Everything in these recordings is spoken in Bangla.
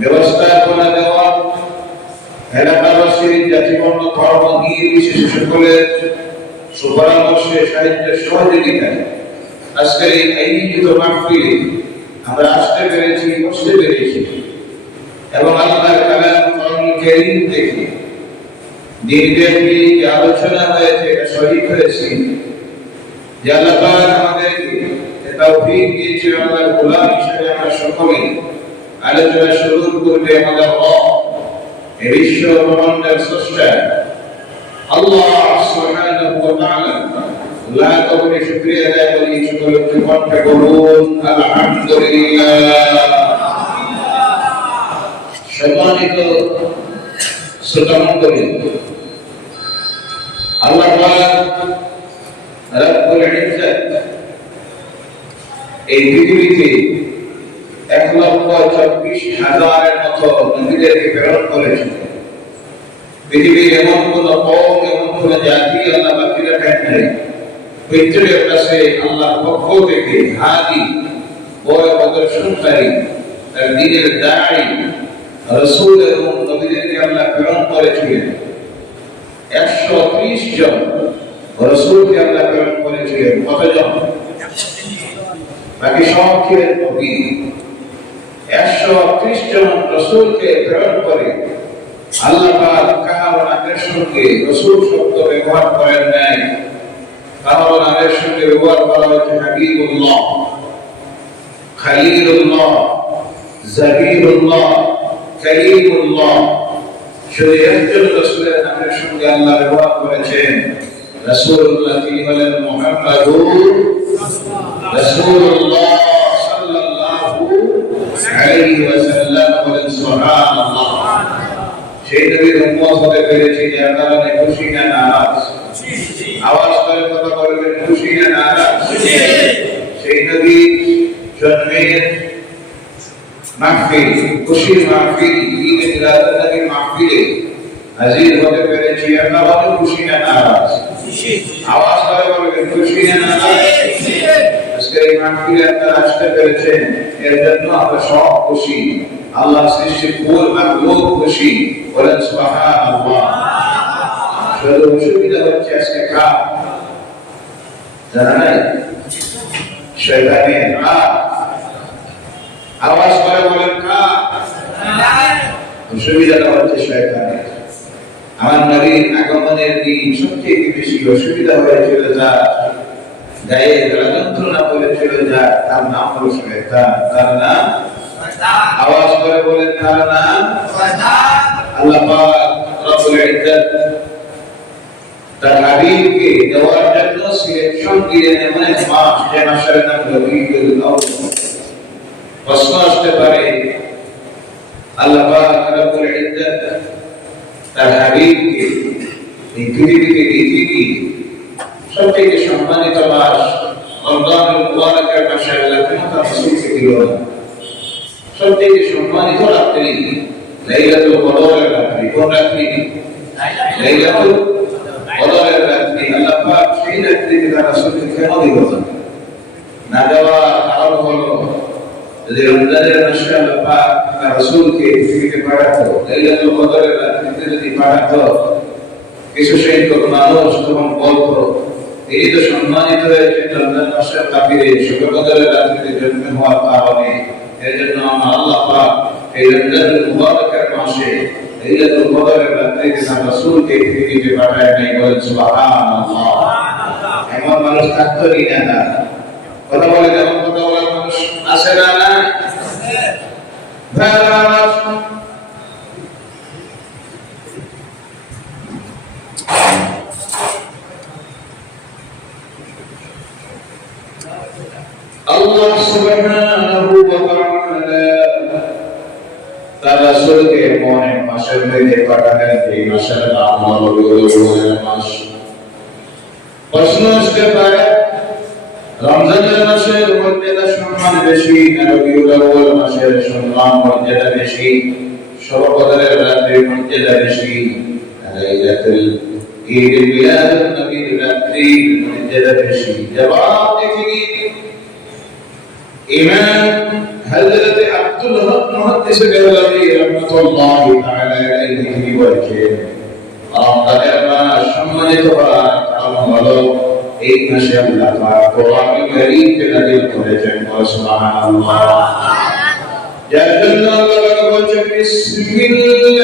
ব্যবস্থাপনা দেওয়া, এলাকাবাসীর জাতিবর্ণ ধর্ম নির্বিশেষে সকলের সুপরামর্শে সাহিত্যের সহযোগিতায় আজকের এই আয়োজিত মাহফিলে আমরা আসতে পেরেছি, বসতে পেরেছি এবং আল্লাহর কালাম কোরআনুল কারীম থেকে দিনব্যাপী যে আলোচনা হয়েছে এটা শরীক হয়েছি যে আল্লাহ পাক আমাদেরকে তৌফিক দিয়েছেন আল্লাহর গোলাম হিসেবে আমরা সকলেই আলোচনা শুরু করবে আমাদের রব এই বিশ্ব ব্রহ্মাণ্ডের স্রষ্টা আল্লাহ সুবহানাহু ওয়া তাআলা। আল্লাহ তাআলার শুকরিয়া আদায় করি, সকলে কণ্ঠে বলুন আলহামদুলিল্লাহ। সম্মানিত শ্রোতামণ্ডলী, আল্লাহ পাক রব্বুল ইজ্জত এই পৃথিবীতে 1,24,000-এর মতো নবীদেরকে প্রেরণ করেছেন। পৃথিবীর এমন কোন কওম, এমন কোন জাতি আল্লাহ বাকি রাখেন নাই। প্রত্যেকের কাছে আল্লাহর পক্ষ থেকে হাদি, বড় প্রদর্শনকারী, তার দ্বীনের দাঈ রাসূল এবং নবীদেরকে আল্লাহ প্রেরণ করেছিলেন। 130 জন রাসূলকে আল্লাহ প্রেরণ করেছিলেন। কতজন? বাকি সব ছিলেন নবী। 130 জন রাসূলকে প্রেরণ করে আল্লাহ পাক কারো নামের সঙ্গে রাসূল শব্দ ব্যবহার করেন নাই, কারো নামের সঙ্গে ব্যবহার করা হয়েছে হাবিবুল্লাহ, খলিলুল্লাহ, জাবিরুল্লাহ, কালিমুল্লাহ। শুধু একজন রাসূলের নামের সঙ্গে আল্লাহ ব্যবহার করেছেন রাসূলুল্লাহ, তিনি হলেন মুহাম্মাদুর রাসূলুল্লাহ সাল্লাল্লাহু আলাইহি ওয়াসাল্লাম। বলেন সুবহানাল্লাহ। সেই নবীর উম্মত হতে পেরেছি যার কারণে খুশি না নারাজ? আওয়াজ করে কথা বলবেন, খুশি না নারাজ? সেই নবীর জন্মের মাহফিল, খুশির মাহফিল, ঈদ মিলাদুন নবীর মাহফিলে হাজির হতে পেরেছি, আমরা বলি খুশি না নারাজ? আওয়াজ করে বলবেন, খুশি না নারাজ? আজকে এই মাহফিলে আপনারা আসতে পেরেছেন, এর জন্য আমরা সব খুশি। আল্লাহ সৃষ্টির কুল মাখলুক খুশি। বলেন সুবহানাল্লাহ। শুধু অসুবিধা হচ্ছে আজকে কার জানা নাই? শয়তানের। আওয়াজ করে বলেন কার? অসুবিধাটা হচ্ছে শয়তানের। আমার নবীর আগমনের দিন সবচেয়ে বেশি অসুবিধা হয়েছিল যার, গায়ে যন্ত্রণা করেছিল যার, তার নাম হলো শয়তান। তার নাম? আওয়াজ করে বলেন তার নাম? আল্লাহ পাক রব্বুল ইজ্জত তার হাবিবকে দেওয়ার জন্য সিলেকশন দিলেন এমন এক মাস, যে মাসের নাম রবিউল আউয়াল। প্রশ্ন আসতে পারে, আল্লাহ পাক রব্বুল ইজ্জত তার হাবিবকে এই পৃথিবীতে দিতে কি সবথেকে সম্মানিত মাস রমজানুল মুবারকের মাসে আল্লাহ কেন তার রাসূলকে দিল না? সবথেকে সম্মানিত রাত্রি লাইলাতুল কদরের রাত্রি। কোন রাত্রি? লাইলাতুল কদরের রাত্রি। আল্লাহ পাক সেই রাত্রিতে তার রাসূলকে কেন দিল না? দেওয়ার কারণ হলো, যদি রমজানের মাসে আল্লাহ পাক তার রাসূলকে পৃথিবীতে পাঠাতো, লাইলাতুল কদরের রাত্রিতে যদি পাঠাতো, কিছু সংখ্যক মানুষ তখন বলতো এই তো সম্মানিত হয়েছে রমজান মাসের কাফিরে শবে কদরের রাত্রিতে জন্ম হওয়ার কারণে। এর জন্য আমার আল্লাহ পাক এই রমজানুল মুবারকের মাসে লাইলাতুল কদরের রাত্রিতে তার রাসূলকে পৃথিবীতে পাঠায় নাই। বলেন সুবহানাল্লাহ। এমন মানুষ থাকতো কি না? কথা বলে যেমন কথা বলার মানুষ আছে না? না আল্লাহ সুবহানাহু ওয়া তাআলা তার রাসূলকে এমন এক মাসের মধ্যে পাঠালেন, এই মাসের নাম হলো রবিউল মাস। প্রশ্ন আসতে পারে, রমজানের মাসের মর্যাদা সম্মান বেশি না রবিউল আউয়াল মাসের সম্মান মর্যাদা বেশি? শবে কদরের রাত্রির মর্যাদা বেশি? লাইলাতুল ঈদ মিলাদুন নবীর রাত্রির মর্যাদা বেশি? জবাব দেখি ইমাম হযরত আব্দুল হক মুহাদ্দিস গালালি রাহমাতুল্লাহি তাআলা আলাইহি তিনি বলেছেন রমজানের মাস সম্মানিত হওয়ার কারণ হলো এই মাসে আল্লাহ পাক কোরআনুল কারীমকে নাযিল করেছেন সুবহানাল্লাহ যার জন্য আল্লাহ পাক বলেছেন বিসমিল্লাহির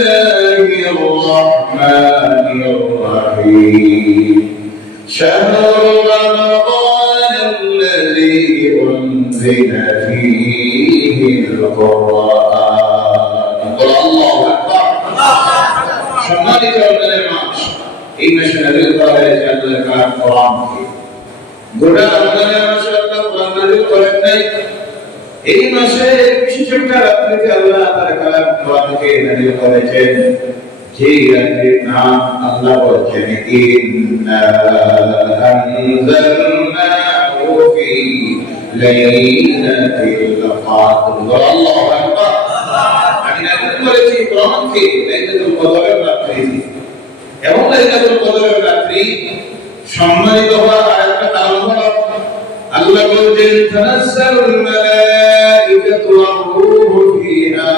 রহমানির রহিম শাহরু রমাদান আল্লাযী উনজিলা ফীহিল কুরআন আল্লাহু আকবার সম্মানিত রমজানের মাস এই মাসে নাযিল করা হয়েছে আল্লাহর কালাম কোরআনকে গোটা রমজানের মাসে আল্লাহ কোরআন নাযিল করেন নাই এই মাসে বিশেষ একটা রাত্রিতে আল্লাহ তার কালাম কোরআনকে নাযিল করেছেন যে রাত্রির নাম আল্লাহ বলেছেন ইন্না আনজালনাহু ফি লাইলাতিল কদর আল্লাহু আকবার আমি নাযিল করেছি কোরআনকে লাইলাতুল কদরের রাত্রিতে এবং লাইলাতুল কদরের রাত্রি সম্মানিত হওয়ার আরেকটা কারণ হলো আল্লাহ বলেন তানাজ্জালুল মালাইকাতু ওয়ার রূহু ফিহা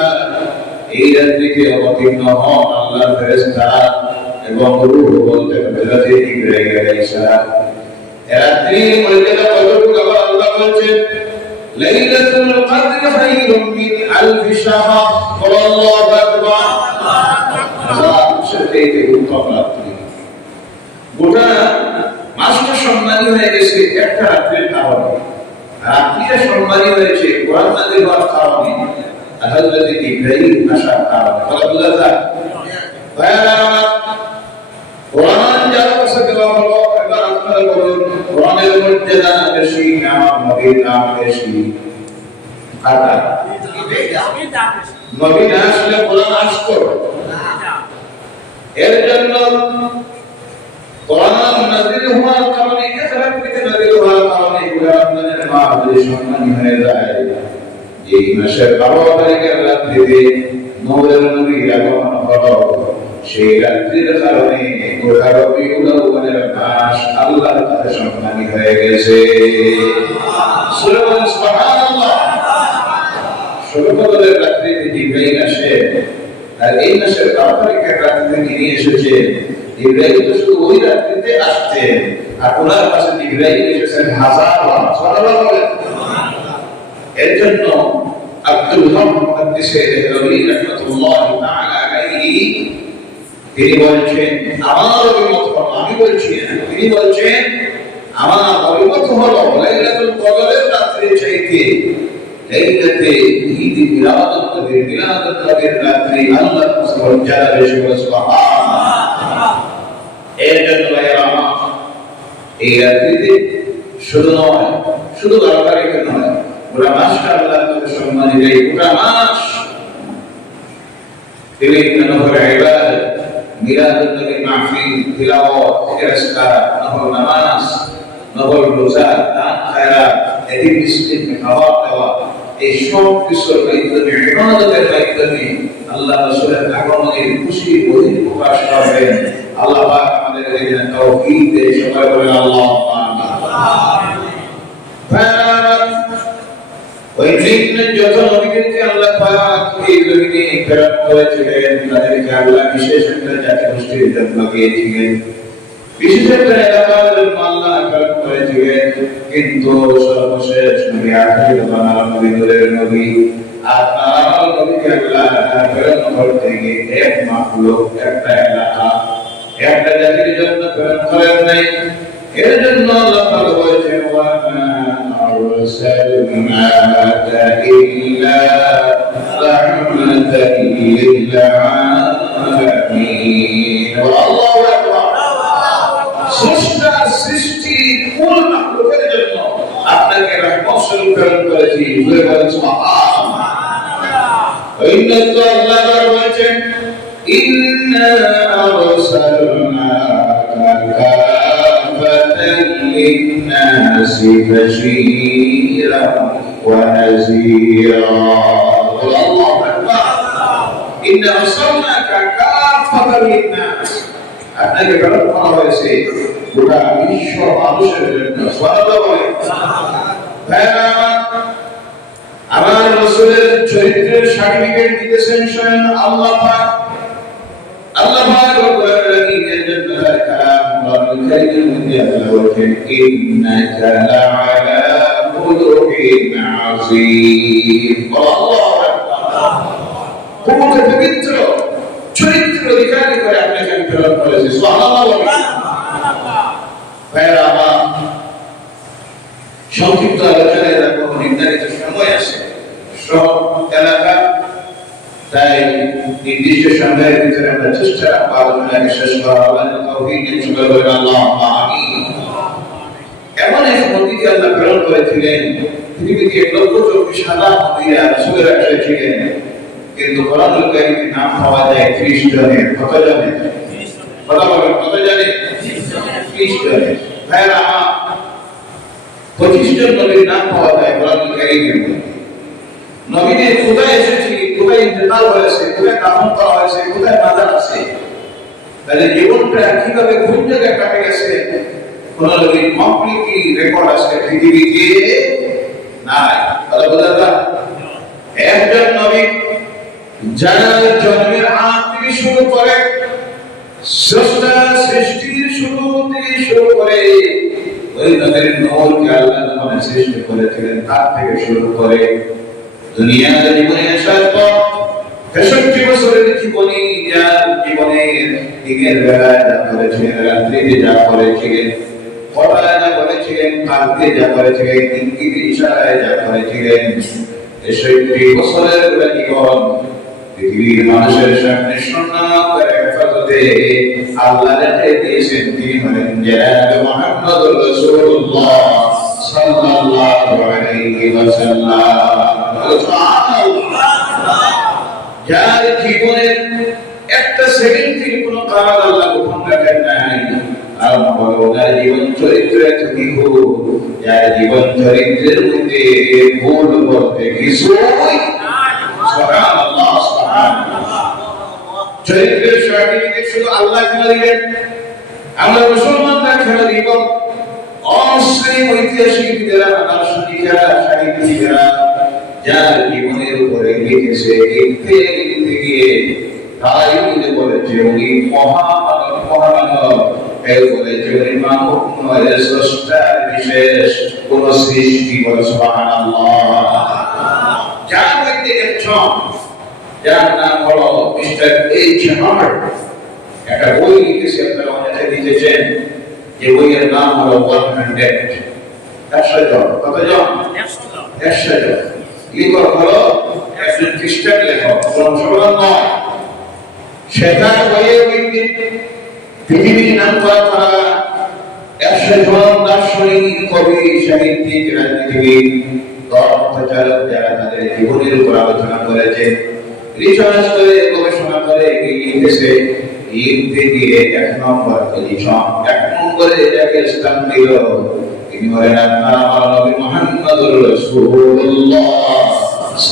এই রাত্রিতে অবতীর্ণ হন আল্লাহর ফেরেশতারা এবং রূহ বলতে হযরত জিবরাইল আলাইহিস সালাম এই রাত্রির মর্যাদা কতটুকু আবার আল্লাহ বলেন লাইলাতুল কদর খায়রুম মিন আলফি শাহর আল্লাহু আকবার সেটাইতে উত্তম রাত্রি গোটা মাসটা সম্মানী হয়ে গেছে একটা রাত্রির কারণে রাত্রিটা সম্মানী হয়েছে কোরআন নাযিল হওয়ার কারণে আর হযরত ইব্রাহিম আসার কারণে কথা বোঝা যায় কোরআন যার কাছে দেওয়া হলো এবার আপনারা বলুন কোরআনের মধ্যে জানা বেশি আমার নবীর নাম বেশি কাটা নবী না আসলে কোরআন আসতো এর জন্য কোরআন নাযিল হওয়ার কারণে রাত্রিতে নাযিল হওয়ার কারণে রমজানের মাস যদি সম্মানী হয়ে যায় এই মাসের 12 তারিখের রাত্রিতে নূরের নবীর আগমন হলো সেই রাত্রির কারণে গোটা রবিউল আউয়ালের মাস আল্লাহর কাছে সম্মানী হয়ে গেছে সুবহানাল্লাহ শুরুতের রাত্রিতে জিবরাইল আসে আর এই মাসের 12 তারিখের রাত্রিতে তিনি এসেছে জিবরাইল তো শুধু ওই রাত্রিতে আসতেন আর ওনার কাছে জিবরাইল এসেছেন হাজার বার সুবহানাল্লাহ এর জন্য আব্দুল হক মুহাদ্দিস গালালি রাহমাতুল্লাহি তাআলা আলাইহি তিনি বলেন আমার অভিমত হলো আমি বলছি তিনি বলেন আমার অভিমত হলো লাইলাতুল কদরের রাত্রি চাইতে লাইলাতে ঈদ মিলাদুন নবীর রাত্রি আল্লাহর কাছে যারা বেশি সুবহানাল্লাহ এর জন্য ভাইরা এই রাত্রিতে শুধু 12 তারিখে নয় পুরা মাসটা আল্লাহর কাছে সম্মানী দেয় পুরা মাস বিভিন্ন নফল ইবাদত মিলাদুন নবীর মাহফিল তিলাওয়াত ইস্তিগফার নফল নামাজ নফল রোজা দান খায়রাত এদিন মিসকিনকে খাওয়া দাওয়া এই সব কিছুর মাধ্যমে ইবাদতের মাধ্যমে আল্লাহ রাসূলের আগমনের খুশি বহিঃ প্রকাশ করবেন আল্লাহ পাক আমাদের এখানে তৌফিক দেয় সবাই বলেন আল্লাহু আমিন ওই দিন যত নবীদেরকে আল্লাহ পাক এই জমিনে প্রেরণ করেছিলেন তাদেরকে আল্লাহ বিশেষ একটা জাতি গোষ্ঠীর জন্য দিয়েছিলেন বিশেষ একটা এলাকার জন্য আল্লাহ প্রেরণ করেছিলেন কিন্তু সর্বশেষ নবী আখির বানার নবী নূরের নবী আপনার নবীকে আল্লাহ প্রেরণ করতে গিয়ে এক মাখলুক একটা এলাকা একটা জাতির জন্য প্রেরণ করেন নাই এর জন্য আল্লাহ পাক বলেছেন ওয়া মা আরসালনাকা ইল্লা রাহমাতাল লিল আলামিন আল্লাহু আকবার সৃষ্টি কুল মাখলুকের জন্য আপনাকে রহমত স্বরূপ প্রেরণ করেছি বলে বলেন সুবহানাল্লাহ ইন্নাল্লাহ আল্লাহ বলেছেন ইন্না আরসালনাকা للناس بشيرا ونذيرا الله أكبر إن أرسلناك كافة للناس আপনাকে প্রেরণ করা হয়েছে গোটা বিশ্ব মানুষের জন্য সুবহানাল্লাহ বলেন আমার রাসূলের চরিত্রের সার্টিফিকেট দিতেছেন স্বয়ং আল্লাহ পাক। আল্লাহ পাক রব্বুল আলামিনের জন্য কালাম কোরআনুল কারীমের মধ্যে আল্লাহ বলেন ইন্নাকা লাআলা খুলুকিন আযীম। আল্লাহু আকবার। পবিত্র চরিত্র অধিকারী করে আপনাকে আমি প্রেরণ করেছি। সুবহানাল্লাহ। ভাইরা আমার, সংক্ষিপ্ত আলোচনায় রাখবো, নির্ধারিত সময় আছে, সব এলাকা, তাই নির্দিষ্ট সময়ের ভিতরে আমরা চেষ্টা রাখবো আলোচনাকে শেষ করা। আল্লাহর তাওফীকে চলে বলেন আল্লাহুম্মা আমিন। এমন এক নবীকে আল্লাহ প্রেরণ করেছিলেন, পৃথিবীতে 1,24,000 নবীরা রাসূলের এসেছিলেন, কিন্তু কোরআনুল কারীমে নাম পাওয়া যায় 30 জনের। কত জনের? কথা বলেন, কত জনের? 30 জনের। ভাইরা আমার, 25 জন নবীর নাম পাওয়া যায় কোরআনুল কারীমের মধ্যে। নবীদের কোথায় এসেছে, কোথায় ইন্তেকাল হয়েছে, কোথায় দাফন করা হয়েছে, কোথায় মাজার আছে, তাহলে জীবনটা কিভাবে কোন জায়গায় কাটে গেছে, কোন নবীর কমপ্লিটলি রেকর্ড আছে পৃথিবীতে নাই। কথা বোঝা যায়? একজন নবী যার জন্মের আগ থেকে শুরু করে, স্রষ্টা সৃষ্টির শুরু থেকে শুরু করে, ওই নবীর নূরকে আল্লাহ যখন সৃষ্টি করেছিলেন তার থেকে শুরু করে দুনিয়ার জীবনে আসার পর ৬৫ বছরের জীবনে, যার জীবনের দিনের বেলায় যা করেছিলেন, রাত্রিতে যা করেছিলেন, কথায় যা করেছিলেন, কালকে যা করেছিলেন, ইঙ্গিতে ইশারায় যা করেছিলেন, ৬৫ বছরের জীবন পৃথিবীর মানুষের সামনে সুন্নাত করে হেফাজতে আল্লাহ রেখে দিয়েছেন। তিনি হলেন জনাবে মুহাম্মদুর রাসূলুল্লাহ সাল্লাল্লাহু আলাইহি ওয়াসাল্লাম। যার জীবনের একটা সেকেন্ড থেকে কোনো কাজ আল্লাহ গোপন রাখেন নাই। আর ওনার জীবন চরিত্র এত নিখুঁত, যার জীবন চরিত্রের মধ্যে ভুল বলতে কিছুই নাই। সুবহানাল্লাহ, সুবহানাল্লাহ। চরিত্রের সার্টিফিকেট শুধু আল্লাহ কেন দিবেন? আমরা মুসলমানরা কেন দিব? অমুসলিম ঐতিহাসিকরা, দার্শনিকেরা, সাহিত্যিকেরা যার জীবনের উপরে লিখেছে, লিখতে লিখতে গিয়ে তারাই বুঝে বলেছে উনি মহামানব, মহামানব। কেউ বলেছে উনি মানব নয়, স্রষ্টার বিশেষ কোন সৃষ্টি। বলে সুবহানাল্লাহ। যার মধ্যে একজন, যার নাম হলো মিস্টার এইচ হার্ট, একটা বই লিখেছে, আপনারা অনেকে লিখেছেন, যে বইয়ের নাম হলো 100। 100 জন। কতজন? 100 জন। লেখক হলো একজন খ্রিস্টান লেখক, মুসলমান নয়। সেখান বইয়ের মধ্যে পৃথিবীর নাম করা 100 জন দার্শনিক, কবি, সাহিত্যিক, রাজনীতিবিদ, ধর্মপ্রচারক যারা তাদের জীবনের উপর আলোচনা করেছে, রিসার্চ করে, গবেষণা করে লিখেছে। লিখতে গিয়ে 1 নম্বর পজিশন, 1 নম্বরে যাকে স্থান দিল তিনি হলেন আপনার আমার নবী মুহাম্মদুর রাসূলুল্লাহ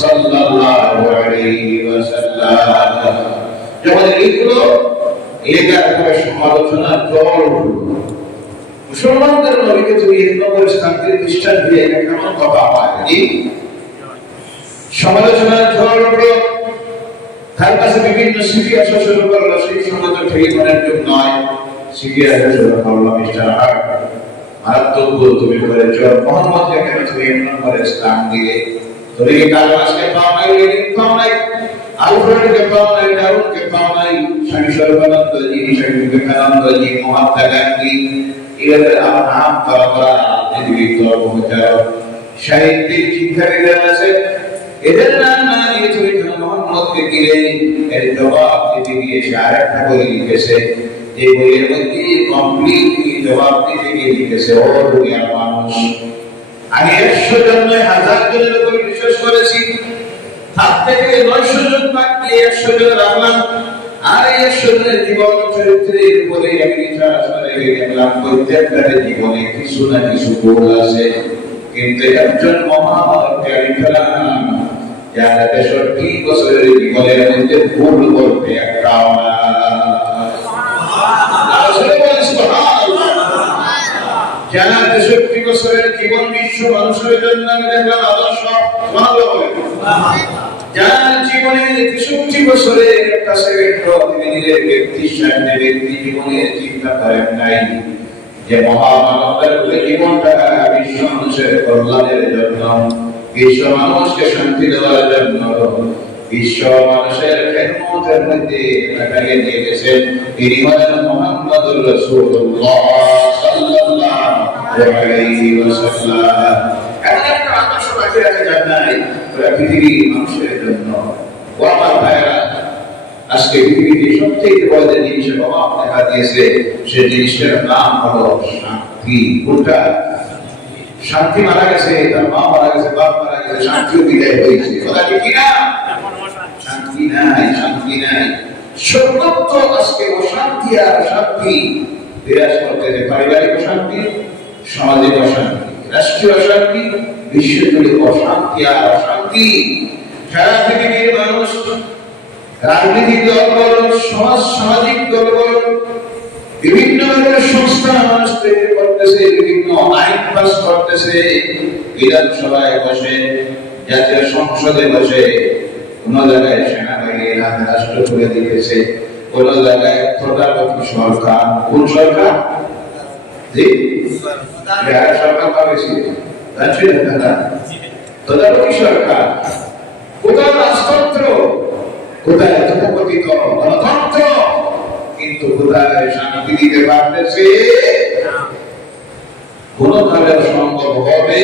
সাল্লাল্লাহু আলাইহি ওয়াসাল্লাম। যখন লিখলো, লেখার পরে সমালোচনা জল উঠল। মুসলমানদের নবীকে তুমি 1 নম্বর স্থান দিয়ে খ্রিস্টান দিয়ে কেমন কথা হয়? সমালোচনার ঝড় উঠল। তার কাছে বিভিন্ন সিটি আসা শুরু করলো। সেই সময় তো টেলিফোনের যুগ নয়। সিটি আসা শুরু করলো, মিস্টার হার্ট মারাত্মক ভুল তুমি করেছ। মোহাম্মদকে কেন তুমি 1 নম্বরে স্থান দিলে? তুমি কি কারণ আজকে পাও নাই, লেনিন পাও নাই, আলফ্রেডকে পাও নাই, ডারউইনকে পাও নাই, স্বামী সর্বানন্দজি, স্বামী বিবেকানন্দজি, মহাত্মা গান্ধী, এদের আমার নাম করা পৃথিবীর ধর্মপ্রচারক, সাহিত্যিক, শিক্ষাবিদরা আছে, এদের নাম না নিয়ে তুমি কেন মোহাম্মদকে দিলে? এর জবাব দিতে গিয়ে সে আরেকটা বই লিখেছে, যে বইয়ের মধ্যে কমপ্লিটলি জবাব দিতে গিয়ে লিখেছে, ও দুনিয়ার মানুষ, আমি 100 জন নয় 1000 জনের উপর বিশ্বাস করেছি, তার থেকে 900 জন বাদ দিয়ে 100 জন রাখলাম। আর এই 100 জনের জীবন চরিত্রের উপরে আমি রিসার্চ করে দেখলাম প্রত্যেকটার জীবনে কিছু না কিছু ভুল আছে, কিন্তু একজন মহামানবকে আমি পেলাম যার 63 বছরের জীবনের মধ্যে ভুল বলতে একটাও না। যারা 63 বছরের জীবন বিশ্ব মানুষের জন্য আমি দেখলাম আদর্শ। যার জীবনের 63 বছরের একটা সেকেন্ড তিনি নিজের ব্যক্তির সাথে ব্যক্তি জীবনের চিন্তা করেন নাই যে মহামানবের জীবনটা বিশ্ব মানুষের কল্যাণের জন্য, বিশ্ব মানুষকে শান্তি দেওয়ার জন্য, বিশ্ব মানুষের খেদমতের মধ্যে কাটিয়ে দিয়ে গেছেন। তিনি হলেন মুহাম্মদুর রাসূলুল্লাহ সাল্লাল্লাহু আলাইহি ওয়াসাল্লাম। এমন একটা আদর্শ বাকি রাখা যায় নাই পুরো পৃথিবীর মানুষের জন্য। ও আমার ভাইরা, আজকে পৃথিবীতে সবথেকে বড় যে জিনিসের অভাব দেখা দিয়েছে, সে জিনিসের নাম হলো শান্তি। কোনটা? শান্তি মারা গেছে, তার মা মারা গেছে, বাপ মারা গেছে, শান্তিও বিদায় হয়েছে। কথা ঠিক কিনা? শান্তি নাই, শান্তি নাই। সর্বত্র আজকে অশান্তি আর অশান্তি বিরাজ করতেছে। পারিবারিক অশান্তি, সামাজিক অশান্তি, রাষ্ট্রীয় অশান্তি, বিশ্বজুড়ে অশান্তি আর অশান্তি। সারা পৃথিবীর মানুষ রাজনীতিক দল বলুন, সামাজিক দল বলুন, বিভিন্ন ধরনের সংস্থা মানুষ তৈরি করতেছে, বিভিন্ন আইন পাস করতেছে, বিধানসভায় বসে, জাতীয় সংসদে বসে, কোন জায়গায় সেনাবাহিনীর হাতে রাষ্ট্র তুলে দিতেছে, কোন জায়গায় তদারকি সরকার। কোন সরকার? সরকার পাবেছি তদারকি সরকার। কোথায় রাজতন্ত্র, কোথায় তথাকথিত গণতন্ত্র, কিন্তু কোথায় শান্তি দিতে পারতেছে? কোনভাবে সম্ভব হবে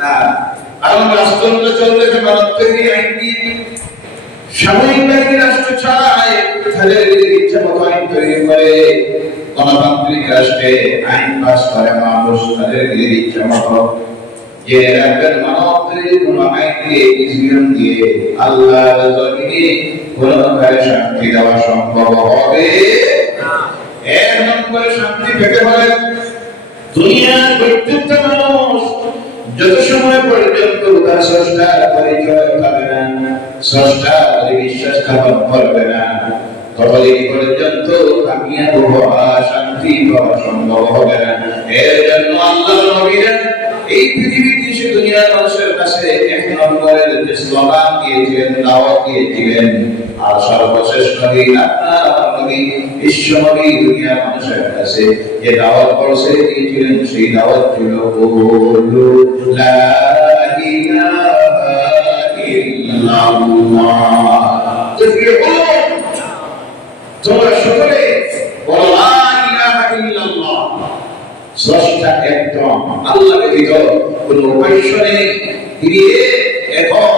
না। কারণ রাষ্ট্রতন্ত্র চলতেছে ভারতীয় আইন দিয়ে। সাময়িক বাহিনী রাষ্ট্র চায়, তাদের ইচ্ছা মতো আইন তৈরি করে। গণতান্ত্রিক রাষ্ট্রে আইন পাস করে মানুষ তাদের ইচ্ছা মতো। যে রাজ্যের মানবদের কোন আইন দিয়ে, ডিসিশন দিয়ে আল্লাহর জমিনে কোনভাবে শান্তি দেওয়া সম্ভব হবে না। এক নম্বরে শান্তি পেতে হলে দুনিয়ার প্রত্যেকটা মানুষ যত সময় পর্যন্ত তার স্রষ্টার পরিচয় পাবে না, স্রষ্টার বিশ্বাস স্থাপন করবে না, ততদিন পর্যন্ত কামিয়াব হওয়া, শান্তি পাওয়া সম্ভব হবে না। এর জন্য আল্লাহর নবীরা এই পৃথিবীর দেশে দুনিয়ার মানুষের কাছে এক নম্বরের যে স্লোগান দিয়েছিলেন, দাওয়াত দিয়েছিলেন, আর সর্বশেষ নবী আপনার নবী বিশ্ব নবী দুনিয়ার মানুষের কাছে যে দাওয়াত পৌঁছে দিয়েছিলেন, সেই দাওয়াত ছিল কুলু লা ইলাহা ইল্লাল্লাহ। তোমরা সকলে বলো লা ইলাহা ইল্লাল্লাহ। স্রষ্টা একদম, আল্লাহ ব্যতীত কোন উপাস্য নেই, তিনি এখন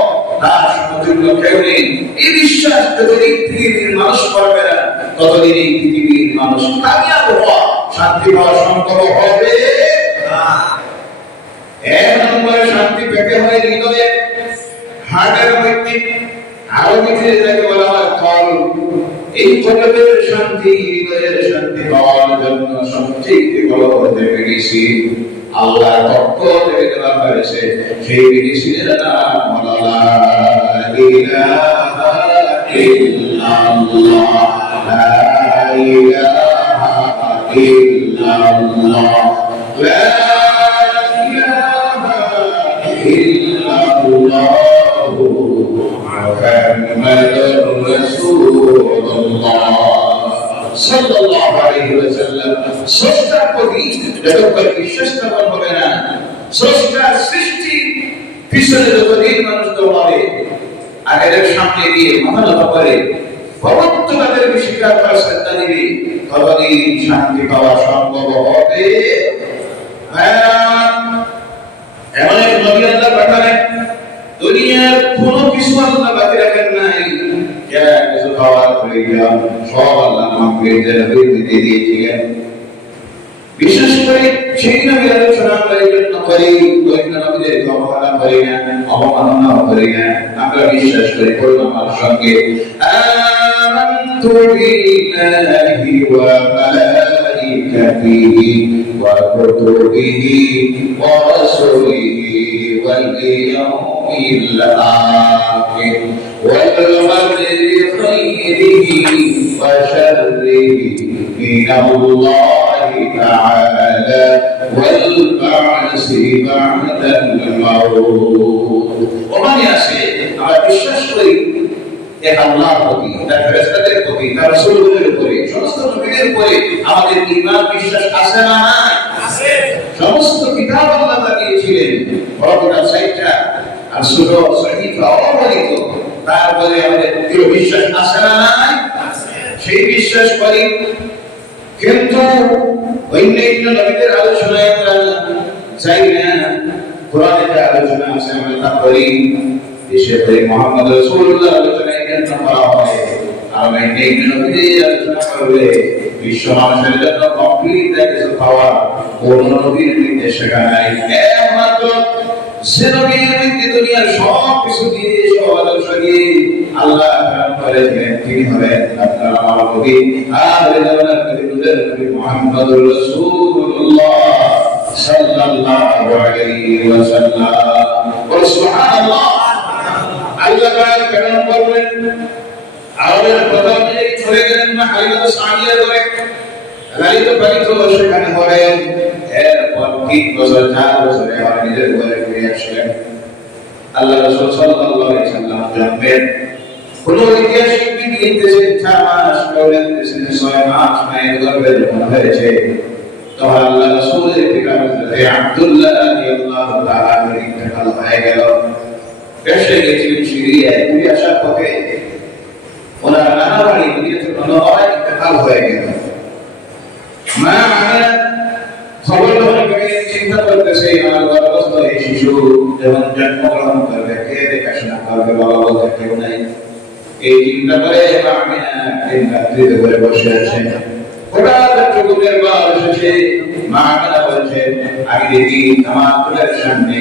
তার সমতুল্য কেউ নেই। এই বিশ্বাস যতদিন পৃথিবীর মানুষ করবে না, ততদিন এই পৃথিবীর মানুষ কামিয়াব হওয়া, শান্তি পাওয়া সম্ভব হবে না। এক নম্বরে শান্তি পেতে হয় হৃদয়ে, হার্টের মধ্যে। আরবিতে যাকে বলা হয় কলব। এই কলবের শান্তি, হৃদয়ের শান্তি পাওয়ার জন্য সবচেয়ে বড় হতে পেরেছি আল্লাহর পক্ষ থেকে দেওয়া হয়েছে সেই মেডিসিনের নাম হলো লা ইলাহা ইল্লাল্লাহ। লা ইলাহা ইল্লাল্লাহ। লা ইলাহা ইল্লাল্লাহ মুহাম্মাদুর রাসূলুল্লাহ সাল্লাল্লাহু আলাইহি ওয়াসাল্লাম। স্রষ্টার প্রতি যতক্ষণ বিশ্বাস স্থাপন হবে না, স্রষ্টার সৃষ্টি পিছনে যতদিন মানুষ দৌড়াবে, আর এদের সামনে গিয়ে মাথা নত করে ভগবতবাদের স্বীকার করার শ্রদ্ধা দিবে, ততদিন শান্তি পাওয়া সম্ভব হবে। এমন এক নবী আল্লাহ পাঠালেন, দুনিয়ার কোনো কিছু আল্লাহ বাকি রাখেন নাই। যা কিছু খাওয়ার প্রয়োজন সব আল্লাহ আমাকে দিতে দিয়েছিলেন। বিশেষ করে সেই নবীর আলোচনা আমরা এই জন্য করি, অন্য নবীদেরকে অবহেলা করি না, অবমাননা করি না। আমরা বিশ্বাস করি, করুন আমার সঙ্গে আমানতু বিল্লাহি ওয়া মালাইকাতিহি ওয়া কুতুবিহি ওয়া রাসূলিহি ওয়াল ইয়াউমিল আখির ওয়াল qadri khayrihi wa sharrihi minallahi ta'ala wal ba'si ba'da al-maut। ওখানে আছে আমরা বিশ্বাস করি এক আল্লাহর প্রতি, তার ফেরেশতাদের প্রতি, তার রাসূলদের উপরে, সমস্ত নবীদের উপরে আমাদের ঈমান বিশ্বাস আছে না? আছে। সমস্ত কিতাব আল্লাহ দিয়েছিলেন, বড় কিতাব 60টা আর ছোট সহিফা অবলিত, তারপরে আমাদের দৃঢ় বিশ্বাস আছে না? আছে। সেই বিশ্বাস করি, কিন্তু অন্যান্য নবীদের আলোচনায় আমরা যাই না, কোরআনে যে আলোচনা আছে আমরা তা করি, বিশেষ করে মুহাম্মদ রাসূলুল্লাহ আলোচনায় কেন করা হয়? আর অন্যান্য নবীদের আলোচনা করলে বিশ্ব মানুষের জন্য কমপ্লিট কিছু পাওয়া অন্য নবীর নির্দেশ সেখানে নাই। একমাত্র সে নবীর মধ্যে দুনিয়ার সব কিছু দিয়ে সব আলোচনা দিয়ে আল্লাহ প্রেরণ করেছিলেন, তিনি হলেন আপনার আমার নবী আখির জামানার নবী মুহাম্মদুর রাসূলুল্লাহ সাল্লাল্লাহু আলাইহি ওয়াসাল্লাম। সুবহানাল্লাহ। আল্লাহ তাআলা প্রেরণ করলেন, আরবের প্রথম যে চলে গেলেন না হালিমা সাদিয়া ধরে লালিত পালিত সেখানে হলেন। এরপর 3 বছর 4 বছরে আমার নিজের ঘরে ফিরে আসলেন। আল্লাহ রাসূল সাল্লাল্লাহু আলাইহি ওয়াসাল্লাম জন্মের কোন ঐতিহাসিক লিখতেছেন 4 মাস, কেউ লিখতেছেন 6 মাস মায়ের গর্ভে যখন হয়েছে, তখন আল্লাহ রাসূলের পিতা হযরত আব্দুল্লাহ রাদিয়াল্লাহু তাআলা ইন্তেকাল হয়ে গেল। পেশে গেছিলেন সিরিয়ায়, ফিরে আসার পথে ওনার নানা বাড়ি মদিনাতুল মুনাওয়ারায় ইন্তেকাল হয়ে গেল। মা আমিনা খবর পেয়ে চিন্তা করতেছে, আমার গর্ভস্থ এই শিশু যখন জন্মগ্রহণ করবে, কে দেখাশোনা করবে, বাবা বলতে কেউ নাই। এই চিন্তা করে আমিনা রাত্রিতে ঘরে বসে আছেন। হঠাৎ চোখের বার এসেছে, মা আমিনা বলছেন, আমি দেখি আমার চোখের সামনে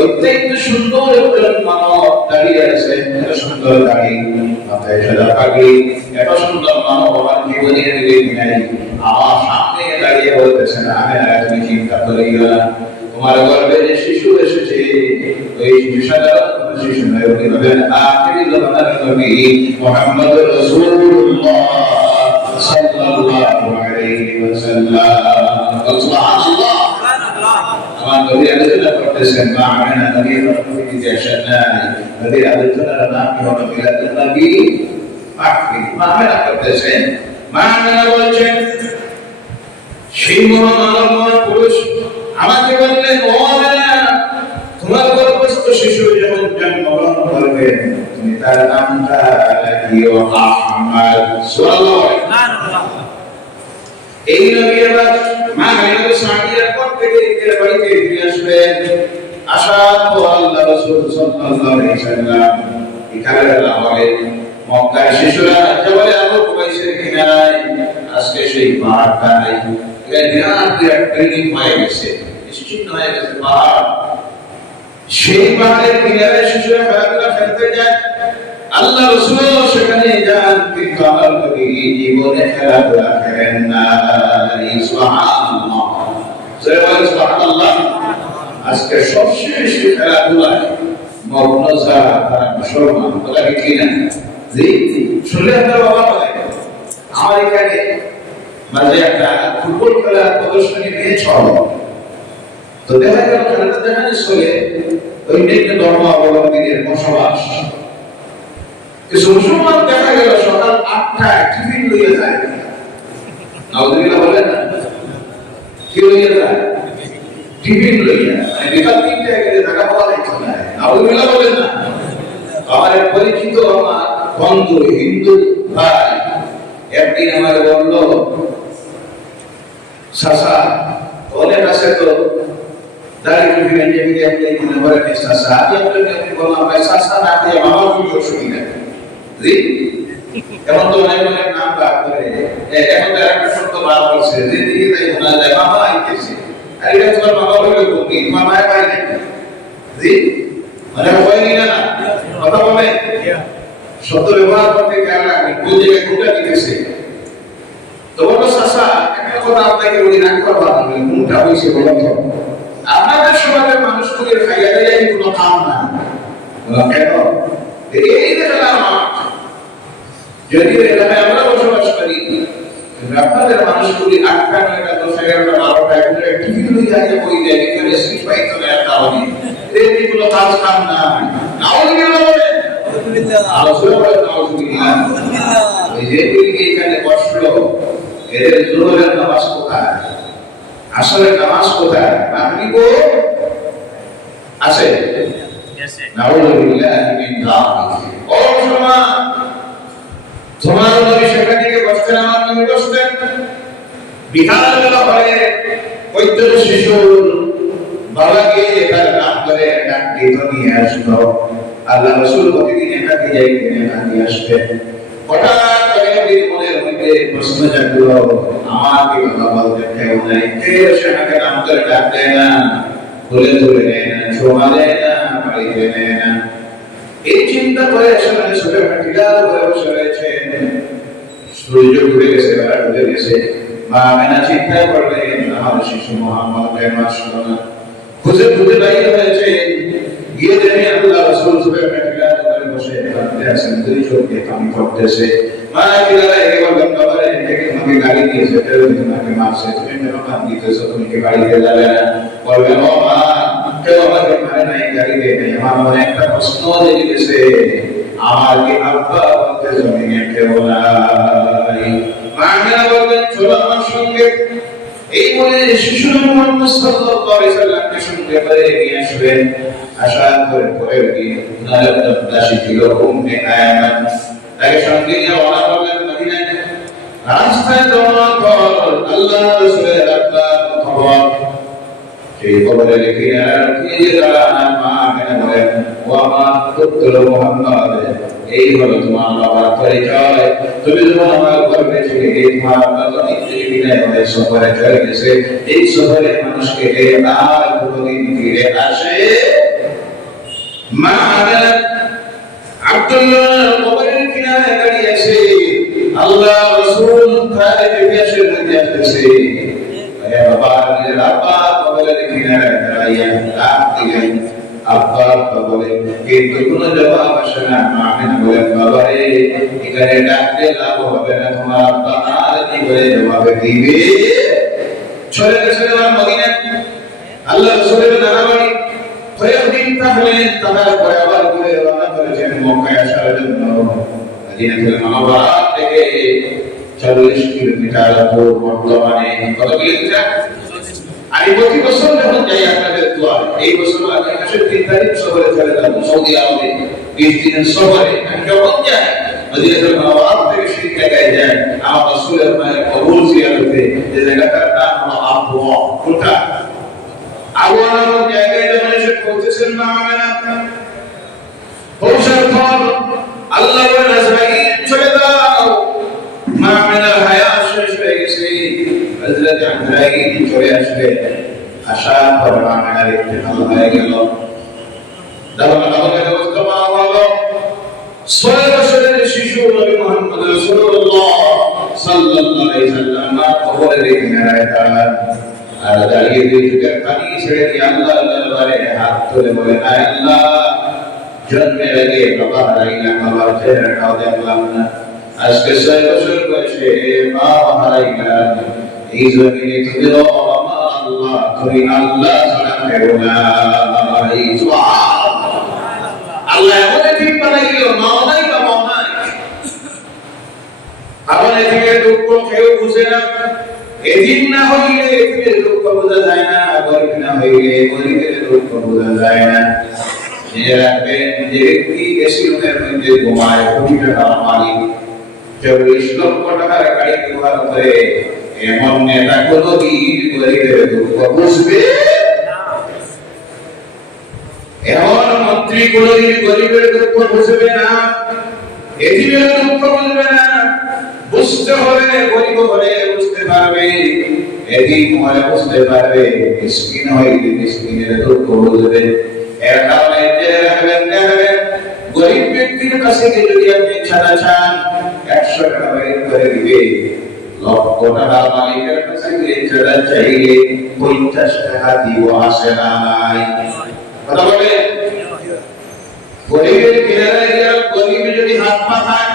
অত্যন্ত সুন্দর একজন মানব দাঁড়িয়ে আছে, এত সুন্দর দাড়ি, মাথায় সাদা পাগড়ি, এত সুন্দর মানব আমার জীবনে দেখি নাই। আমার সামনে দাঁড়িয়ে বলতেছেন, আমিনা তুমি চিন্তা করিও না, তোমার গর্ভে যে শিশু এসেছে ওই শিশু সাধারণ শিশু নয়, উনি হবেন আখির জামানার নবী মুহাম্মদুর রাসূলুল্লাহ সাল্লাল্লাহু আলাইহি ওয়াসাল্লাম। সুবহানাল্লাহ। আমার নবী আলোচনা করতেছেন, মা আমিনা নবীর প্রতিনিধি আসেন নাই, নবীর আলোচনার নাম হলো মিলাদুন নবী মাহফিল। মা আমিনা করতেছেন, মা আমিনা বলছেন, সেই মহামানব পুরুষ আমাকে বললেন, ও আমিনা, তোমার গর্ভস্থ শিশু যখন জন্মগ্রহণ করবে তুমি তার নামটা রাখিও আহমদ। সুবহানাল্লাহ। এই নবী আবার মা হালিমা সাদিয়ার পর থেকে নিজের বাড়িতে ফিরে আসবেন। আসার পর আল্লাহ রাসূল সাল্লাল্লাহু আলাইহি ওয়াসাল্লাম ইকারার আমলে মক্কার শিশুরা জবলে আবু কুবাইসের কিনারায়, আজকে সেই পাহাড়টা নাই, এটা বিরাট বিরাট বিল্ডিং হয়ে গেছে, নিশ্চিন্ন হয়ে গেছে পাহাড়। সেই পাহাড়ের কিনারায় শিশুরা খেলাধুলা খেলতে যায়, আল্লাহ রাসূল সেখানে যান, কিন্তু আমার নবী জীবনে খেলাধুলা করেন না। সুবহানাল্লাহ। সুবহানাল্লাহ। আজকে সবশেষ খেলাধুলায় মগ্ন যারা, তারা মুসলমান, ওরা কি না? জি, শুনলে আপনার বাবা বলে, আমার এখানে মাঝে একটা ফুটবল খেলার প্রদর্শনী নিয়ে চলো, তো দেখা গেল খেলাটা দেখানো চলে অন্যান্য ধর্মাবলম্বীদের বসবাস। কিছু মুসলমান দেখা গেল সকাল 8টায় টিফিন লইয়া যায়, নাউযুবিল্লাহ বলেন না, কি লইয়া যায়? টিফিন লইয়া, মানে বিকাল 3টায় গেলে টাকা পাওয়া যাইতো না, নাউযুবিল্লাহ বলেন না। আমার এক পরিচিত আমার বন্ধু হিন্দু ভাই একদিন আমার বলল, চাচা ওদের কাছে তো দাড়ি টুপি গেঞ্জি দিয়ে আপনি দিনে ভরে নেই, চাচা আমি আপনাকে বললাম, ভাই চাচা না দিয়ে আমার খুব অসুবিধা। জি, এখন তো অনেক অনেক নাম বার করে, এখন তো একটা শব্দ বার করছে, যে দিকে তাই শোনা যায়, মামা আইতেছে, আর এটা তোমার মামা বলে বলবি, তোমার মায়ের ভাই নাই। জি, মানে হয়নি না, কথা বলে শব্দ ব্যবহার করতে খেয়াল রাখবেন, কোন জায়গায় কোনটা দিতেছে। তো বলো চাচা একটা কথা আপনাকে বলি, রাগ করবা না, কোনটা হয়েছে বলুন তো। আপনাদের সমাজের মানুষগুলির খাইয়া দেয় কোনো কাম না, কেন? এই দেখলাম যদিও এলাকায় আমরা বসবাস করি, আপনাদের মানুষগুলি 8টা 9টা 10 11টা 12টা এগুলো টিভি লইয়া আগে বই দেয়, এখানে সিট পাইতো না একটা হলে এই কোনো কাজ কাম না। নাউযুবিল্লাহ বলে আলোচনা করে নাউজুবিল্লাহ। ওই যে এখানে বসলো, এদের জোহরের নামাজ কোথায়, আসরের নামাজ কোথায়? মাগরিবও আছে। নাউজুবিল্লাহ মিন যালিক। ও মুসলমান, তোমার নবী সেখান থেকে বসতেন, আমার নবী বসতেন। বিকালবেলা হলে বৈদ্য শিশুর বাবাকে তার নাম করে ডাক দিয়ে নিয়ে আসতো। আল্লাহ রাসূল প্রতিদিন এটাকে যাইতেন, এটা নিয়ে আসতেন। হঠাৎ করে একদিন মনের মধ্যে প্রশ্ন জাগলো, আমাকে বাবা বলতে কেউ নাই, কে সেটাকে নাম করে ডাক দেয় না, বলে ধরে নেয় না, ছোঁয়া দেয় না, বাড়িতে নেয় না। এই চিন্তা করে সেখানে ছোট টিলা করে বসে রয়েছে। সূর্য ডুবে গেছে, বেলা ডুবে গেছে। মা আমেনা চিন্তা করলেন, আমার শিশু মুহাম্মদ কেন আসলো না। খুঁজে খুঁজে বাইরে হয়েছে, গিয়ে দেখে আল্লাহ রাসূল সুবহানাহু ওয়া তাআলা বসে কাঁদতে আছেন, দুই চোখে পানি পড়তেছে। মা বিলালে একে বললেন, বাবা রে, এটাকে তোমাকে গালি দিয়েছে, তোমাকে মারছে, তুমি কেন কাঁদতেছো, তুমি কি বাড়িতে যাবে না? বলবেন, ও মা, কেউ আমাকে মারে নাই, গালি দেয় নাই, আমার মনে একটা প্রশ্ন জেগে গেছে, আমার কি আব্বা বলতে জমিনে কেউ নাই? মা আমেনা বললেন, চলো আমার সঙ্গে। এই বলে শিশু মুহাম্মদ সাল্লাল্লাহু আলাইহি সাল্লামকে সঙ্গে করে নিয়ে আসবেন। আসার পরে পরে নারদ দাসী ছিল উম্মে আয়মান, তাকে সঙ্গে নিয়ে রওনা করলেন মদিনায়। রাস্তায় যাওয়ার পর আল্লাহ রাসূলের আল্লাহ খবর সেই খবরে লিখে রাখিয়ে দাঁড়ান। মা আমেনা বলেন, ও আমার পুত্র মুহাম্মদ, এই হলো তোমার বাবার পরিচয়। তুমি যখন আমার গর্ভে ছিলে, এই তোমার অনেক বিদায় হয়ে সফরে চলে গেছে। এই সফরে মানুষকে আর কোনোদিন ফিরে আসে। মা আমেনা আব্দুল্লাহ কবরের কিনারে দাঁড়িয়ে আছে। আল্লাহ রাসূল তার ইতিহাসের মধ্যে আসছে, এ বাবা, নিজের আব্বা কবরের কিনারে দাঁড়িয়ে ডাক দিলেন, আব্বা বলে, কিন্তু কোনো জবাব আসে না। আমেনা বলেন, বাবা রে, এখানে ডাকতে লাভ হবে না, তোমার আব্বা আর কি করে জবাব দিবে? চলে গেছেন আমার মদিনায়। আল্লাহ রাসূলের নানা বাড়ি কয়েকদিন থাকলেন, তার পরে আবার ঘুরে রওনা করেছেন মক্কায় আসার জন্য। মদিনাতুল মুনাওয়ারা থেকে 40 কিলোমিটার দূর। বর্তমানে কত কিলোমিটার? আমি প্রতি বছর যখন যাই আপনাদের দোয়া, এই বছর আমি মাসের 3 তারিখ সফরে চলে যাব সৌদি আরবে, 20 দিনের সফরে। আমি যখন যাই মদিনাতুল মুনাওয়ারা থেকে সেই জায়গায় যাই, আমার রাসূলের মায়ের কবর জিয়ারতে, যে জায়গাটার নাম হলো আবওয়া। কোনটা? আবওয়া নামক জায়গায় যখন এসে পৌঁছেছেন মা আমেনা, পৌঁছার পর আল্লাহ বলেন, আজরাইল চলে যাও। মা আমেনার হায়াত শেষ হয়ে গেছে, হযরত আজরাইল চলে আসবে। আসার পর মা আমেনার ইন্তেকাল হয়ে গেল। দাফনের ব্যবস্থা করা হলো। 6 বছরের শিশু নবী মুহাম্মদ রাসূলুল্লাহ সাল্লাল্লাহু আলাইহি সাল্লাম কবরের কিনারায় দাঁড়ান। আর দাঁড়িয়ে দুই চোখের পানি ছেড়ে দিয়ে আল্লাহর দরবারে হাত তুলে বলেন, আল্লাহ, জন্মের আগে বাবা হারাইলাম, বাবার চেহারাটাও দেখলাম না। আজকে 6 বছর বয়সে মা হারাইলাম। এই জমিনে তুমি আমার আল্লাহ, তুমি আল্লাহ ছাড়া কেউ নাই। সুবহানাল্লাহ। আল্লাহ এমন ঠিক বানাইল, মা নাই, বাবা নাই। আমার এদিকে দুঃখ কেউ বুঝে না। এদিন না হইলে এদিনের দুঃখ বোঝা যায় না, গরিব না হইলে গরিবের দুঃখ বোঝা যায় না। মনে রাখবেন, যে ব্যক্তি এসি রুমের মধ্যে ঘুমায়, কোটি টাকার মালিক, 40 লক্ষ টাকার গাড়ি ব্যবহার করে, এমন নেতা কোনদিন গরিবের দুঃখ বুঝবে না। এমন মন্ত্রী কোনদিন গরিবের দুঃখ বুঝবে না, এদিনের দুঃখ বুঝবে না। বুঝতে হবে, গরিব হলে বুঝতে পারবে, এদিন হলে বুঝতে পারবে, মিসকিন হইলে মিসকিনের দুঃখ বুঝবে। এর কারণে দেখবেন, গরিব ব্যক্তির কাছে যদি আপনি ছাড়া চান, 100 টাকা বের করে দিবে। লক্ষ টাকার মালিকের কাছে ছাড়া চাইলে 50 টাকা দিব আসে নাই। কথা বলে, গরিবের কিনারে গরিব যদি হাত পাতায়,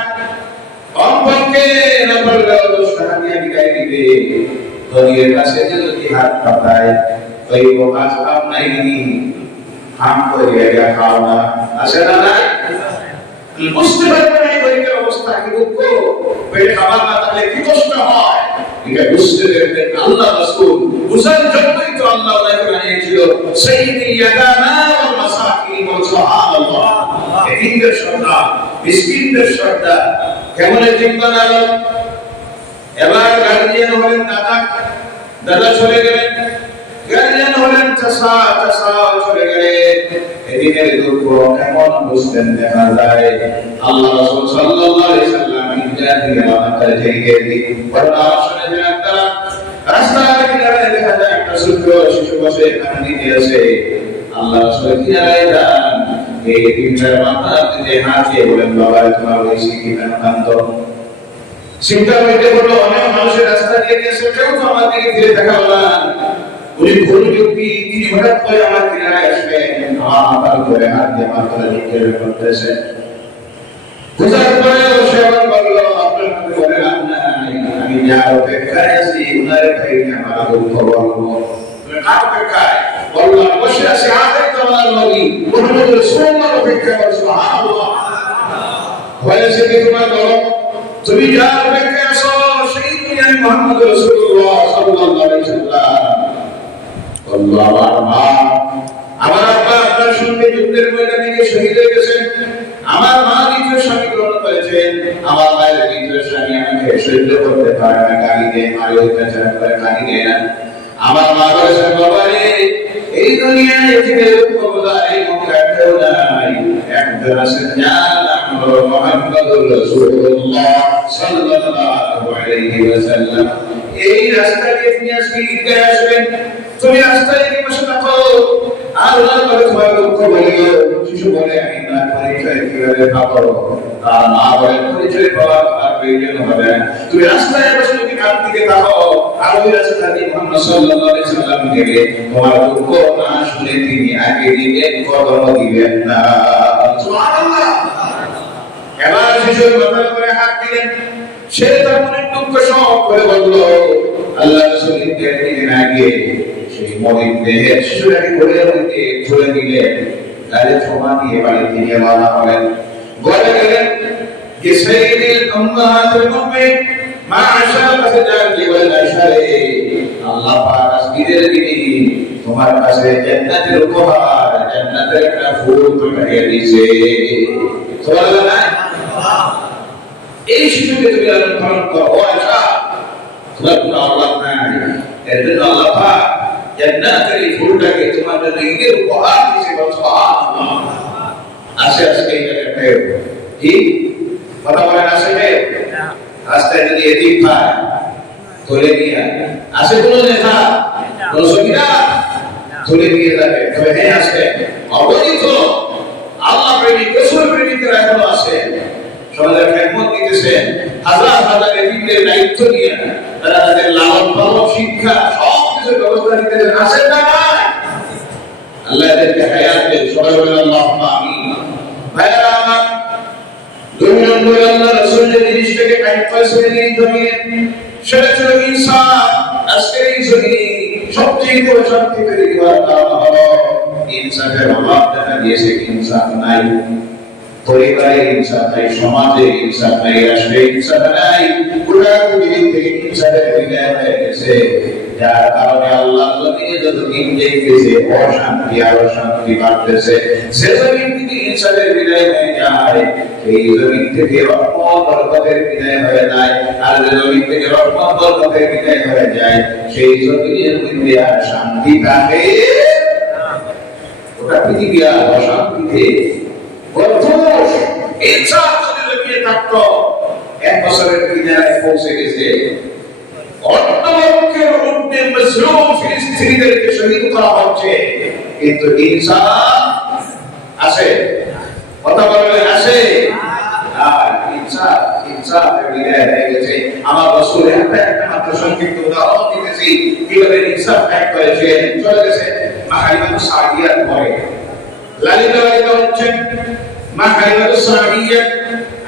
কমপক্ষে না বললেও 10 টাকা দিয়ে বিদায় দিবে। গরিবের কাছে যদি হাত পাতায়, ওই কাজ কাম নাই, হাম করে খাওয়া না আসে না নাই। বুঝতে পারবে না এই গরিবের অবস্থা কি দুঃখ, পেটে খাবার না থাকলে কি কষ্ট হয়, এটা বুঝতে পারবে আল্লাহ রাসূল বুঝার জন্যই তো আল্লাহ ওনাকে বানিয়েছিল সাইয়্যিদুল ইয়াতামা ওয়াল মাসাকিন ওয়া সুবহানাল্লাহ। এতিমদের সর্দার, মিসকিনদের সর্দার, কেমন এতিম বানালো। এবার গার্ডিয়ান হলেন দাদা, দাদা চলে গেলেন, গার্ডিয়ান হলেন চাচা, চাচা চলে গেলেন। এদিনের দুঃখ কেমন বুঝতেন দেখা যায়। আল্লাহ রাসূল সাল্লাল্লাহু আলাইহি সাল্লাম ইনজাতি আমাদের থেকে পরামর্শনে যান তারা রাস্তার কিনারে দেখা যায় একটা ছোট শিশু বসে কান্না দিয়েছে। আল্লাহ রাসূল কিনারে যান, এই তিনটার মাথা দিয়ে হাত দিয়ে বলেন বাবা তোমার হইছে কি কেন কাঁদো। চিন্তা করতে বলল অনেক মানুষের রাস্তা দিয়ে গেছে, কেউ তো আমার দিকে ফিরে তাকালো না। উনি ভুল ব্যক্তি, তিনি হঠাৎ করে আমার কিনারে আসবেন, আমার মাথার উপরে হাত দিয়ে আমার গলা নিয়ে করতেছে। বুঝার পরে সে আবার বলল আপনার হাতে বলে লাভ নাই, আমি যার অপেক্ষায় আছি উনার কাছে আমার দুঃখ বলবো। কার অপেক্ষায়? বললাম বসে আছে আখের তোমার নবী মুহাম্মদ রাসূলুল্লাহর অপেক্ষায়। সুবহানাল্লাহ। হয়েছে কি তোমার বলো, তুমি যার অপেক্ষায় আছো সেই দুনিয়ায় মুহাম্মদ রাসূলুল্লাহ সাল্লাল্লাহু আলাইহি সাল্লাম। আল্লাহু আকবার। আমার আব্বা আপনার সঙ্গে যুদ্ধের ময়দানে গিয়ে শহীদ হয়ে গেছেন, আমার মা দ্বিতীয় স্বামী গ্রহণ করেছেন, আমার মায়ের দ্বিতীয় স্বামী আমাকে সহ্য করতে পারে না, গালি দেয়, মারে অত্যাচার করে, গালি দেয় না। আমার মা বলেছেন বাবা রে এই দুনিয়ায় এতিমের উপকার এই মক্কায় কেউ নাই, একজন আছেন যার নাম হলো মুহাম্মদুর রাসূলুল্লাহ সাল্লাল্লাহু আলাইহি ওয়াসাল্লাম। এই রাস্তা দিয়ে তুমি আজকে ঈদগাহে আসবেন, তুমি রাস্তায় গিয়ে বসে থাকো আর ওনার কথা তোমার দুঃখ বলিও। শিশু বলে আমি না পরিচয় কিভাবে পাবো, আর মা বলে পরিচয় পাওয়া আর প্রয়োজন হবে না, তুমি রাস্তায় বসে যদি কান দিকে থাকো আর ওই রাস্তা দিয়ে মুহাম্মদ সাল্লাল্লাহু আলাইহি সাল্লাম থেকে তোমার দুঃখ না শুনে তিনি আগে দিবেন কদম দিবেন না। সুবহানাল্লাহ। এবার শিশুর মাথার উপরে হাত দিলেন, সে তার মনের দুঃখ সব করে বলল আল্লাহ রাসূলের দিন আগে সেই মরিদ দেহের শিশুটাকে কোলে হইতে চলে দিলেন, গাড়ি ক্ষমা দিয়ে বাড়িতে নিয়ে রওনা হলেন। বলে গেলেন যে সাইয়্যিদুল উম্মাহাতুল মুমিনিন মা আয়েশা কাছে যান, কি বলেন আয়েশা রে আল্লাহ পাক আজকের দিনে তোমার কাছে জান্নাতের উপহার, জান্নাতের একটা ফুল পাঠিয়ে দিয়েছে। সুবহানাল্লাহ। এই শিশুকে তুমি লালন পালন করো, ও আয়েশা তোমার কোনো অভাব নাই, এর জন্য আল্লাহ পাক জান্নাতের এই ফুলটাকে তোমার জন্য ঈদের উপহার দিয়েছে। সুবহানাল্লাহ। আসে আজকে এটা একটা কি কথা বলেন, আসে না রাস্তায় যদি এদিক পায় তুলে নিয়ে আসে কোনো নেতা কোনো সঙ্গীরা তুলে নিয়ে যাবে, তবে হ্যাঁ আসে অবহিত আল্লাহ প্রেমিক রাসূল প্রেমিকরা এখনো আসে, সমাজের খেদমত দিতেছেন, হাজার হাজার এতিমদের দায়িত্ব নিয়ে তারা তাদের লালন পালন শিক্ষা সব কিছুর ব্যবস্থা নিতেছেন। আসেন না ভাই, আল্লাহ এদেরকে হায়াত দেন, সবাই বলেন আল্লাহুম্মা আমিন। ভাইরা আমার, দুই নম্বরে আল্লাহ রাসূল যে জিনিসটাকে কায়েম করেছেন এই জমিনে সেটা ছিল ইনসাফ। আজকের এই জমিনে সবচেয়ে বড় শান্তি তৈরি করার কারণ হলো ইনসাফের অভাব দেখা দিয়েছে। ইনসাফ নাই পরিবারে, ইনসাফ নাই সমাজে, ইনসাফ নাই রাষ্ট্রে, ইনসাফ নাই পুরা পৃথিবী থেকে ইনসাফের বিদায় হয়ে গেছে, যার কারণে আল্লাহ জমিনে যত দিন দেখতেছে অশান্তি আর অশান্তি বাড়তেছে। সে জমিন থেকে ইনসাফের বিদায় হয়ে যায়, সেই জমিন থেকে রহমত বরকতের বিদায় হয়ে যায়, আর যে জমিন থেকে রহমত বরকতের বিদায় হয়ে যায় সেই জমিনের মধ্যে আর শান্তি থাকে না। ওটা পৃথিবী আর অশান্তিতে বরফুস। ইনসাফ যদি জমিনে থাকতো, এক বছরের কিনারায় পৌঁছে গেছে, অন্যপক্ষের উদ্দেশ্যে মজলুম ফিলিস্তিনিদেরকে শহীদ করা হচ্ছে, কিন্তু ইনসাফ আছে, কথা বলবেন আছে, আর ইনসাফের বিদায় হয়ে গেছে। আমার রাসূল একটা মাত্র সংক্ষিপ্ত উদাহরণ দিতেছি কিভাবে ইনসাফ কায়েম করেছেন। চলে গেছে মা হালিমাতুস সাদিয়ার পরে লালিতা হচ্ছেন মা হালিমাতুস সাদিয়া,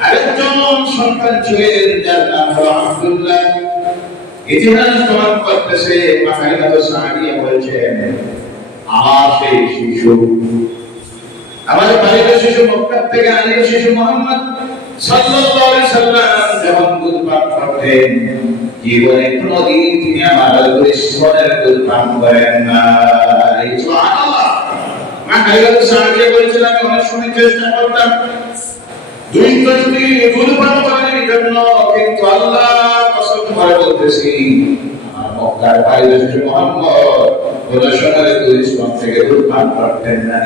আরেকজন সন্তান ছিলেন যার নাম হলো আব্দুল্লাহ। ইতিহাস প্রমাণ করতেছে মা হালিমাতুস সাদিয়া বলছেন আমার সেই শিশু আমাদের পালিত শিশু মক্কা থেকে আনিত শিশু মুহাম্মদ সাল্লাল্লাহু আলাইহি সাল্লাম যখন দুধ পান করতেন, জীবনে কোনদিন তিনি আমার স্তনের দুধ পান করেন না। সুবহানাল্লাহ। মা খালিদা সাহাবিয়া বলেছিলেন, আমি অনেক সময় চেষ্টা করতাম দুই তসবি দুধ পান করার জন্য, কিন্তু আল্লাহ কসম করে বলতেছি আমার মক্কার পালিত শিশু মুহাম্মদ কোন সময় দুধ স্তন থেকে দুধ পান করতেন না,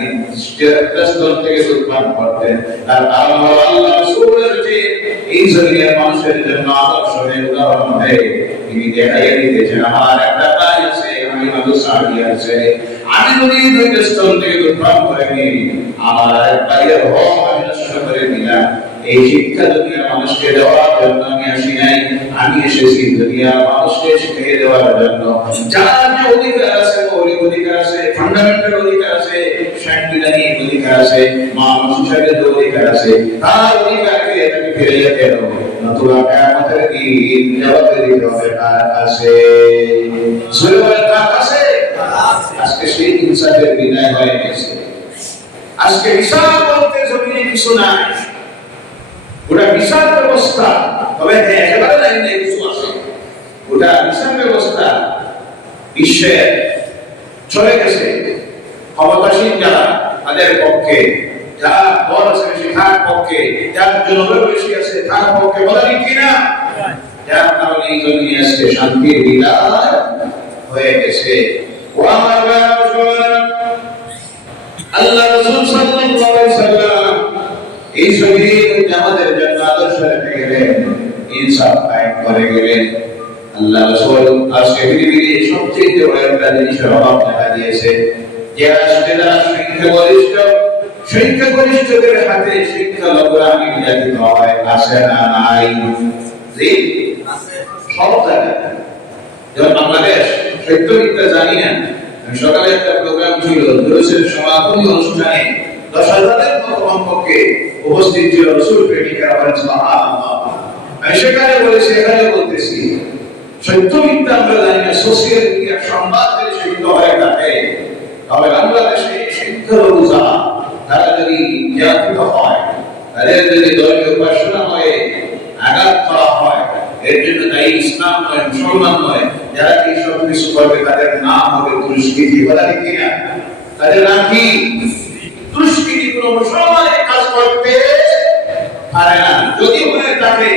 স্তন থেকে দুধ পান করতেন। আর আল্লাহ রাসূলের যে এই জমিনের মানুষের জন্য আদর্শ উদাহরণ হয়ে তিনি দেখাইয়া দিতেছেন, আমার একটা ভাই আছে, আমি মানুষ সাহাবী আছে, আমি যদি দুই স্তন থেকে দুধ পান করিনি, আমার এক ভাইয়ের হক আমি নষ্ট করে দিলাম। এই শিক্ষা দুনিয়ার মানুষকে দেওয়ার জন্য আমি আসি নাই, আমি এসেছি দুনিয়ার মানুষকে শিখিয়ে দেওয়ার জন্য। যার যে অধিকার আছে, মৌলিক অধিকার আছে, ফান্ডামেন্টাল অধিকার আছে, সাংবিধানিক অধিকার আছে, মানুষ হিসাবে যে অধিকার আছে, তার অধিকারকে এটাকে ফিরে যেতে হবে, নতুবা কিয়ামতের দিন জবাব দিতে হবে কার কাছে? সুবহানাল্লাহ, কার কাছে? আজকে সেই ইনসাফের বিদায় হয়ে গেছে। আজকে হিসাব বলতে জমিনে কিছু নাই, ওটা বিশাল ব্যবস্থা। তবে হ্যাঁ, একেবারে লাইন নেই, কিছু আছে। ওটা বিশাল ব্যবস্থা বিশ্বে চলে গেছে। ক্ষমতাসীন যারা তাদের পক্ষে, যারা বল আছে বেশি তার পক্ষে, যার জনবল বেশি আছে তার পক্ষে, বলেন কি না? যার কারণে এই জমিনে আজকে শান্তির বিদায় হয়ে গেছে। ও আমার ভাইরা, আল্লাহ রাসূল সাল্লাল্লাহু আলাইহি সাল্লাম এই জমিনে আমাদের জন্য আদর্শ রেখে গেলেন, ইনসাফ কায়েম করে গেলেন। আল্লাহ রাসূল আজকে পৃথিবীর সবচেয়ে বড় একটা জিনিসের অভাব দেখা দিয়েছে, যে আজকে যারা শিক্ষাগরিষ্ঠদের হাতে শিক্ষা লোকরা নির্যাতিত হয়, আছে না নাই? জি আছে, সব জায়গায়। যেমন বাংলাদেশ সত্য মিথ্যা জানি না, সকালে একটা প্রোগ্রাম ছিল, জোরসের সমাপনী অনুষ্ঠানে 10,000-এর মতো কমপক্ষে উপস্থিত ছিল রাসূল প্রেমিকারা, বলেন সুবহানাল্লাহ। আমি সেখানে বলেছি, এখানে বলতেছি, সত্য মিথ্যা আমরা জানি না, সোশ্যাল মিডিয়ার সংবাদ যদি সত্য হয়ে থাকে, তবে বাংলাদেশে শিক্ষারত যারা, তারা যদি নির্যাতিত হয়, তাদের যদি ধর্মীয় উপাসনা হয়ে আঘাত করা হয়, এর জন্য দায়ী ইসলাম নয়, মুসলমান নয়। যারা এই সব কিছু করবে তাদের নাম হবে দুষ্কৃতি, বলা ঠিক কিনা? তাদের নাম কি? দুষ্কৃতি। কোনো মুসলমানের কাজ করতে পারে না, যদি হয়ে থাকে